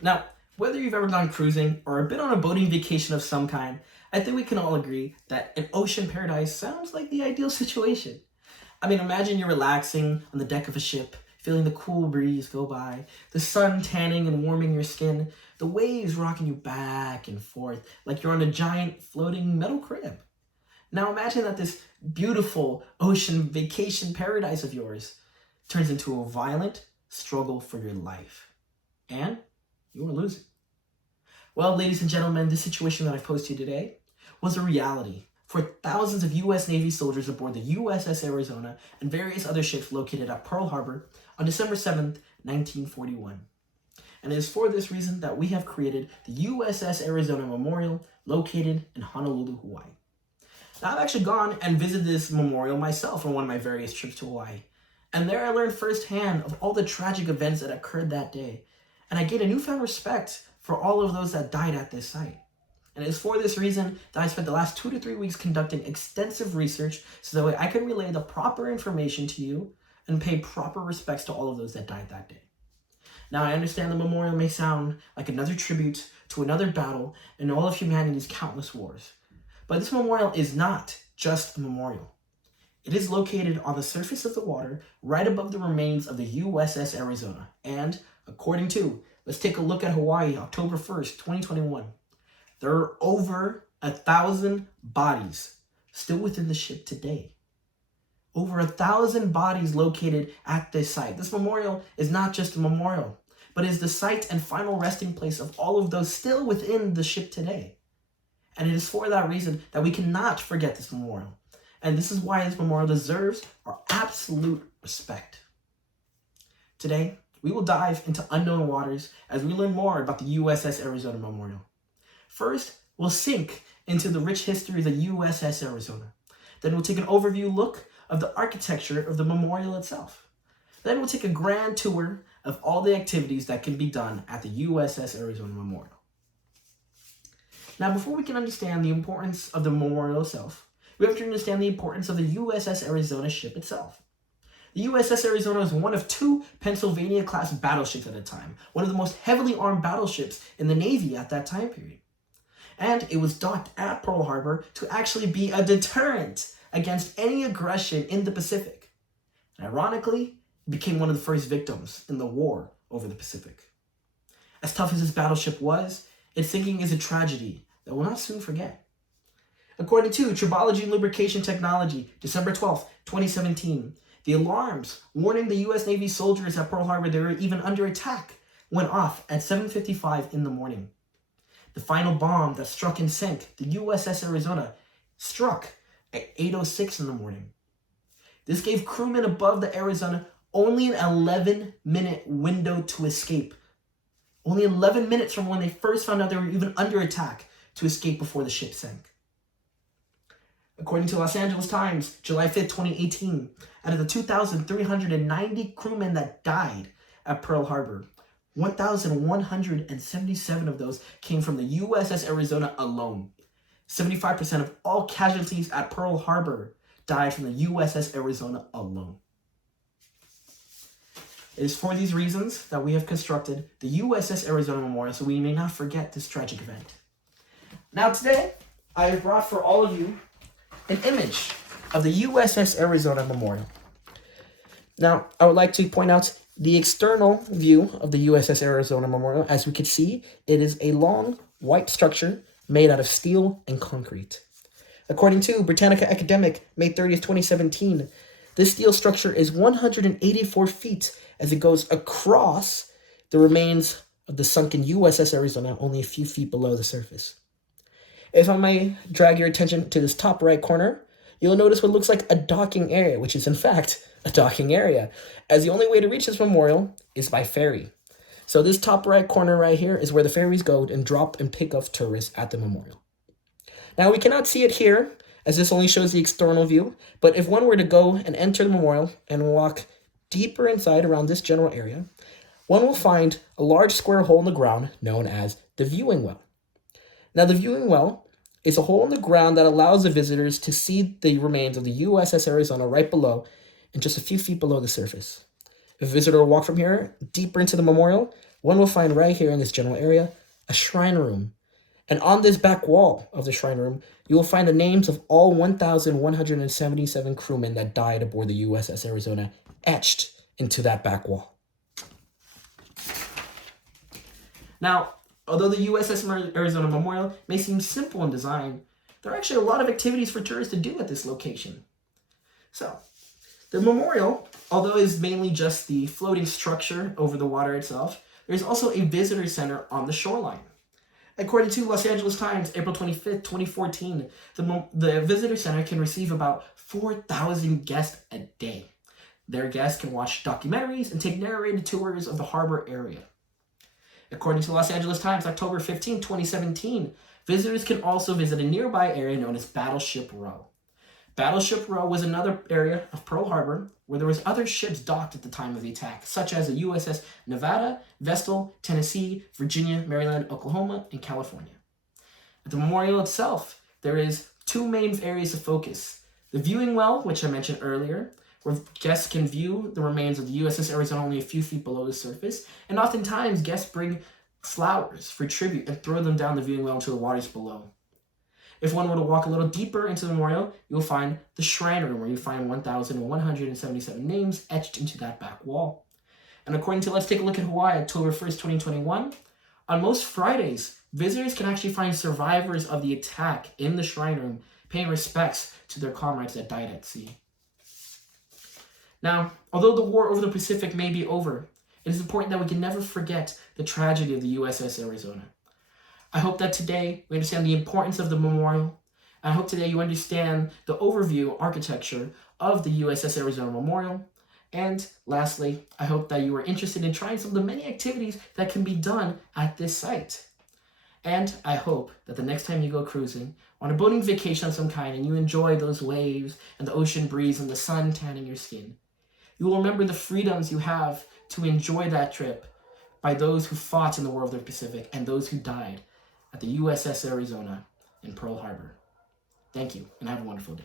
Now, whether you've ever gone cruising or been on a boating vacation of some kind, I think we can all agree that an ocean paradise sounds like the ideal situation. I mean, imagine you're relaxing on the deck of a ship, feeling the cool breeze go by, the sun tanning and warming your skin, the waves rocking you back and forth like you're on a giant floating metal crib. Now imagine that this beautiful ocean vacation paradise of yours turns into a violent struggle for your life. And you are losing. Well, ladies and gentlemen, the situation that I've posed to you today was a reality for thousands of U.S. Navy soldiers aboard the USS Arizona and various other ships located at Pearl Harbor on December 7th, 1941. And it is for this reason that we have created the USS Arizona Memorial located in Honolulu, Hawaii. Now, I've actually gone and visited this memorial myself on one of my various trips to Hawaii. And there I learned firsthand of all the tragic events that occurred that day. And I gained a newfound respect for all of those that died at this site. And it is for this reason that I spent the last 2 to 3 weeks conducting extensive research so that way I could relay the proper information to you and pay proper respects to all of those that died that day. Now, I understand the memorial may sound like another tribute to another battle in all of humanity's countless wars. But this memorial is not just a memorial. It is located on the surface of the water right above the remains of the USS Arizona. And according to, let's take a look at Hawaii, October 1st, 2021. There are over 1,000 bodies still within the ship today. Over 1,000 bodies located at this site. This memorial is not just a memorial, but is the site and final resting place of all of those still within the ship today. And it is for that reason that we cannot forget this memorial. And this is why this memorial deserves our absolute respect. Today, we will dive into unknown waters as we learn more about the USS Arizona Memorial. First, we'll sink into the rich history of the USS Arizona. Then we'll take an overview look of the architecture of the memorial itself. Then we'll take a grand tour of all the activities that can be done at the USS Arizona Memorial. Now, before we can understand the importance of the memorial itself, we have to understand the importance of the USS Arizona ship itself. The USS Arizona is one of 2 Pennsylvania-class battleships at the time, one of the most heavily armed battleships in the Navy at that time period. And it was docked at Pearl Harbor to actually be a deterrent against any aggression in the Pacific. And ironically, it became one of the first victims in the war over the Pacific. As tough as this battleship was, its sinking is a tragedy that we'll not soon forget. According to Tribology and Lubrication Technology, December 12th, 2017, the alarms warning the U.S. Navy soldiers at Pearl Harbor they were even under attack went off at 7:55 in the morning. The final bomb that struck and sank the USS Arizona struck at 8:06 in the morning. This gave crewmen above the Arizona only an 11-minute window to escape. Only 11 minutes from when they first found out they were even under attack to escape before the ship sank. According to Los Angeles Times, July 5th, 2018, out of the 2,390 crewmen that died at Pearl Harbor, 1,177 of those came from the USS Arizona alone. 75% of all casualties at Pearl Harbor died from the USS Arizona alone. It is for these reasons that we have constructed the USS Arizona Memorial so we may not forget this tragic event. Now today, I have brought for all of you an image of the USS Arizona Memorial. Now, I would like to point out the external view of the USS Arizona Memorial. As we can see, it is a long, white structure made out of steel and concrete. According to Britannica Academic, May 30th, 2017, this steel structure is 184 feet as it goes across the remains of the sunken USS Arizona, only a few feet below the surface. If I may drag your attention to this top right corner, you'll notice what looks like a docking area, which is in fact a docking area, as the only way to reach this memorial is by ferry. So this top right corner right here is where the ferries go and drop and pick up tourists at the memorial. Now we cannot see it here, as this only shows the external view, but if one were to go and enter the memorial and walk deeper inside around this general area, one will find a large square hole in the ground known as the viewing well. Now the viewing well is a hole in the ground that allows the visitors to see the remains of the USS Arizona right below and just a few feet below the surface. If a visitor will walk from here deeper into the memorial, one will find right here in this general area a shrine room. And on this back wall of the shrine room, you will find the names of all 1,177 crewmen that died aboard the USS Arizona etched into that back wall. Now, although the USS Arizona Memorial may seem simple in design, there are actually a lot of activities for tourists to do at this location. So, the memorial, although it is mainly just the floating structure over the water itself, there's also a visitor center on the shoreline. According to Los Angeles Times, April 25th, 2014, the visitor center can receive about 4,000 guests a day. Their guests can watch documentaries and take narrated tours of the harbor area. According to Los Angeles Times, October 15, 2017, visitors can also visit a nearby area known as Battleship Row. Battleship Row was another area of Pearl Harbor where there was other ships docked at the time of the attack, such as the USS Nevada, Vestal, Tennessee, Virginia, Maryland, Oklahoma, and California. At the memorial itself, there is two main areas of focus. The viewing well, which I mentioned earlier, where guests can view the remains of the USS Arizona only a few feet below the surface, and oftentimes guests bring flowers for tribute and throw them down the viewing well into the waters below. If one were to walk a little deeper into the memorial, you'll find the shrine room, where you find 1,177 names etched into that back wall. And according to Let's Take a Look at Hawaii, October 1st, 2021, on most Fridays, visitors can actually find survivors of the attack in the shrine room, paying respects to their comrades that died at sea. Now, although the war over the Pacific may be over, it is important that we can never forget the tragedy of the USS Arizona. I hope that today we understand the importance of the memorial. I hope today you understand the overview architecture of the USS Arizona Memorial. And lastly, I hope that you are interested in trying some of the many activities that can be done at this site. And I hope that the next time you go cruising on a boating vacation of some kind and you enjoy those waves and the ocean breeze and the sun tanning your skin, you will remember the freedoms you have to enjoy that trip by those who fought in the War of the Pacific and those who died at the USS Arizona in Pearl Harbor. Thank you, and have a wonderful day.